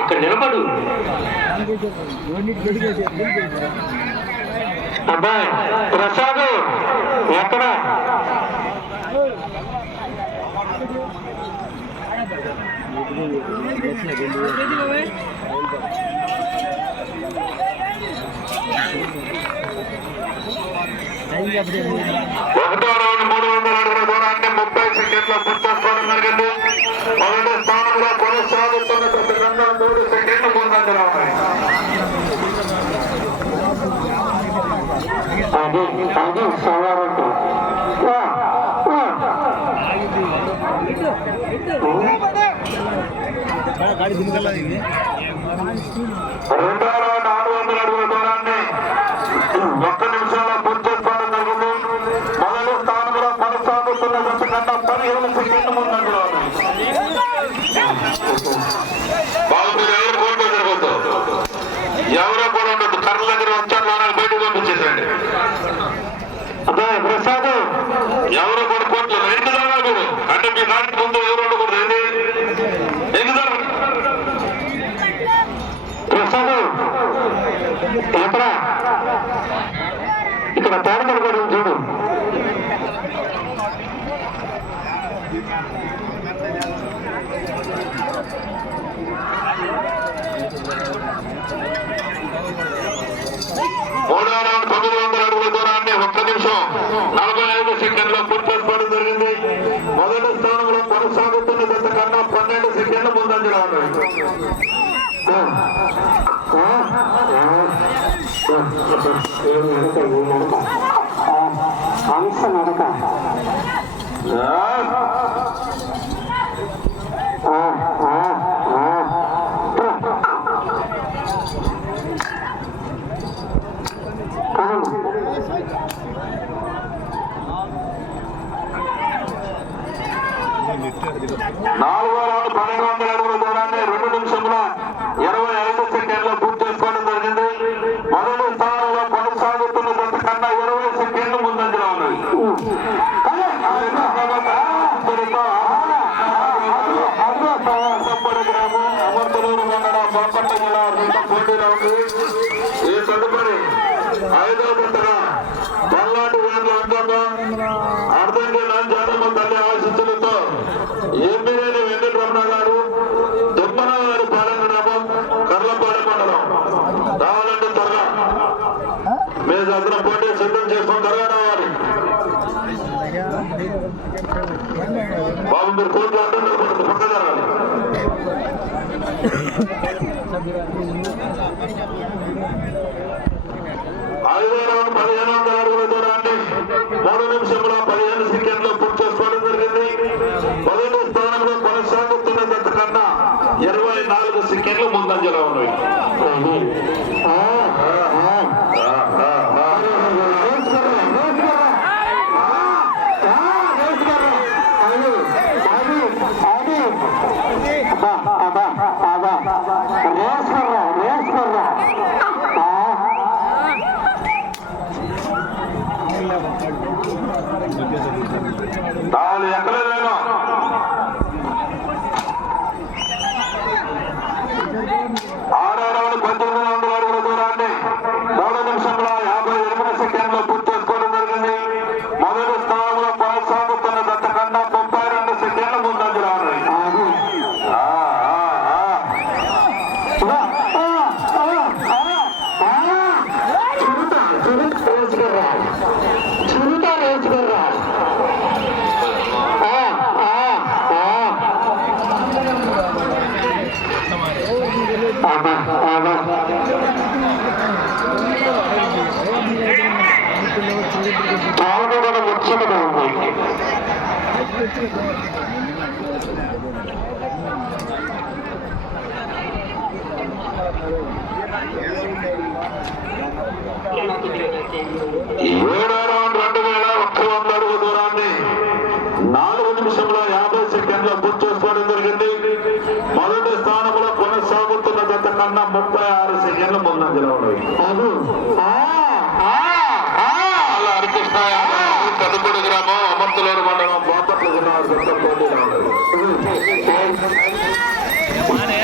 ఇక్కడ నిలబడు అబ్బాయి ప్రసాద్ ఎక్కడ ఒకటో రౌండ్ 300 అడుగుల దూరాన్ని 30 సెకండ్ల పూర్తించడం జరిగింది. మొదటి స్థానంలో కొనసాగుతున్నటువంటి 3 సెకండ్లు ముందంజలో ఉన్నాయి. అది సవారంట రెండో రౌండ్ 600 అడుగుల దూరాన్ని 1 నిమిషంలో పూర్తి చేసుకోవడం జరిగింది. మొదటి స్థానంలో కొనసాగుతున్న కన్నా 15 సెకండ్ల ముందంజలో ఉన్నాయి. బాబు మీరు ఎవరు కోర్టు జరగద్దు, ఎవరో కూడా ఉండదు. కర్ర దగ్గర వచ్చారు, వాళ్ళని బయటకు పంపించేసండి. అబ్బాయి ప్రసాద్ ఎవరు కూడా కోర్టులో ఎందుకు జరగాలి మీరు అంటే మీ నాటికి ముందు ఎవరు ఉండకూడదు. ఏంటి ఎందుకు జరగాలి ప్రసాద్ ఎక్కడ ఇక్కడ తోటలు కూడా చూడు. మూడో రౌండ్ 900 అడుగుల దూరాన్ని 1 నిమిషం 45 సెకండ్లో పూర్తి చేసుకోవడం జరిగింది. మొదటి స్థానంలో కొనసాగుతున్న గత కన్నా 12 సెకండ్ల ముందంజలో ఉన్నాయి. హంస నడక నాలుగో రౌండ్ 1200 అడుగుల దూరాన్ని 2 నిమిషంల 25 సెకండ్లో పూర్తి చేసుకోవడం జరిగింది. మొదటి స్థానంలో కొనసాగుతున్న గత కన్నా 20 సెకండ్లు ముందంజలో ఉన్నాయి. గ్రామం అమర్తలూరు మండలం బాపట్ల జిల్లా పోటీలో ఉంది. ఈ తదుపరి 5వ జతగా పల్నాటి వేర్ల అందంగా అర్ధంగా జానమ్మ తల్లి ఆశిస్తులతో ఏపీలేని వెంకటరమణ గారు దుమ్మనగారి పాలన గ్రామం కర్లపాలెం మండలం రావాలంటే త్వరగా మీరు అందరం పోటీ సిద్ధం చేసుకుని త్వరగా రావాలి. బాబు మీరు కోర్టు అంటే పక్క జరగాలి. ఐదో రౌండ్ 1500 అడుగుల దూరాన్ని 3 నిమిషంలో 15 సెకండ్లో పూర్తి చేసుకోవడం జరిగింది. మొదటి స్థానంలో కొనసాగుతున్న గత కన్నా 24 సెకండ్లు ముందంజలో ఉన్నాయి. తాళ్ళు ఎక్కలేదేమో. ఆరో రౌండ్ 1900 అడుగుల దూరాన్ని 3 నిమిషంలో 58 సెకండ్లో పూర్తి చేసుకోవడం జరిగింది. మొదటి స్థానంలో కొనసాగుతున్న గత కన్నా 32 సెకండ్ల ముందంజలో ఉన్నాయి. కూడా ముచ్చటగా ఉంది. ఏడో రౌండ్ 2100 అడుగుల దూరాన్ని 4 నిమిషంలో 50 సెకండ్లో పూర్తి చేసుకోవడం జరిగింది. మొదటి స్థానంలో కొనసాగుతున్న గత కన్నా 36 సెకండ్ల ముందంజలో ఉన్నాయి. అలా హరికృష్ణ తదుపరి గ్రామం అమర్తలూరు మండలం బాపట్ల జిల్లా పోటీలో ఉన్నది.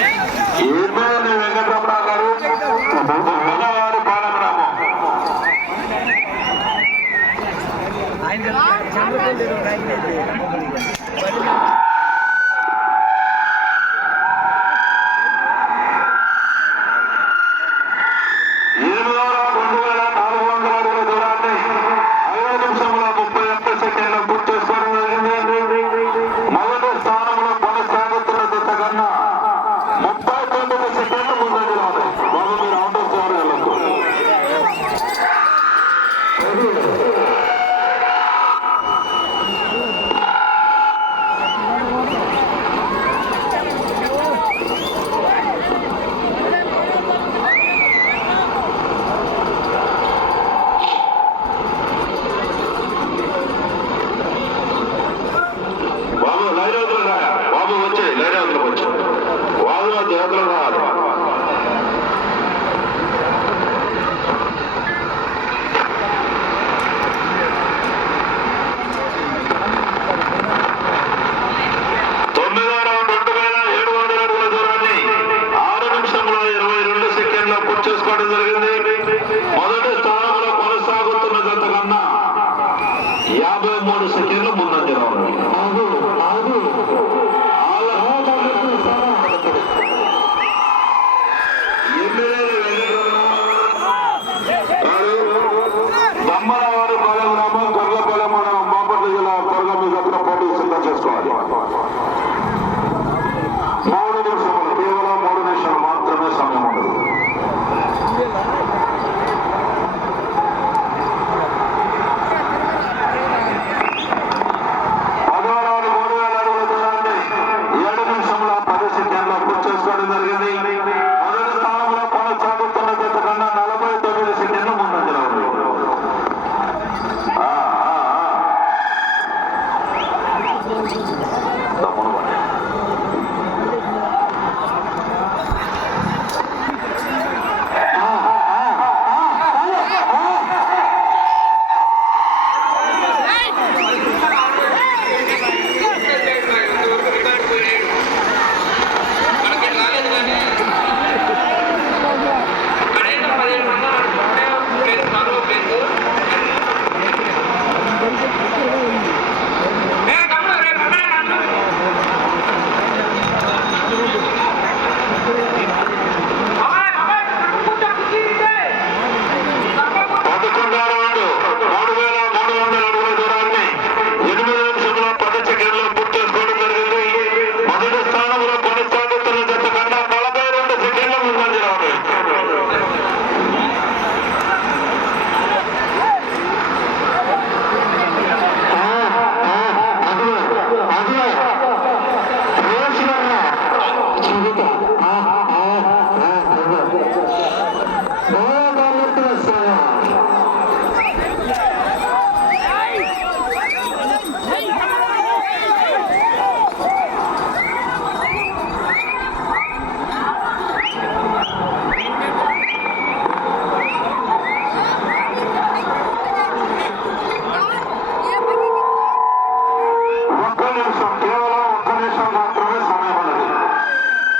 కేవలం ఒక్క నిమిషం మాత్రమే సమయం ఉన్నది.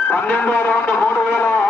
12వ రౌండ్ 3,000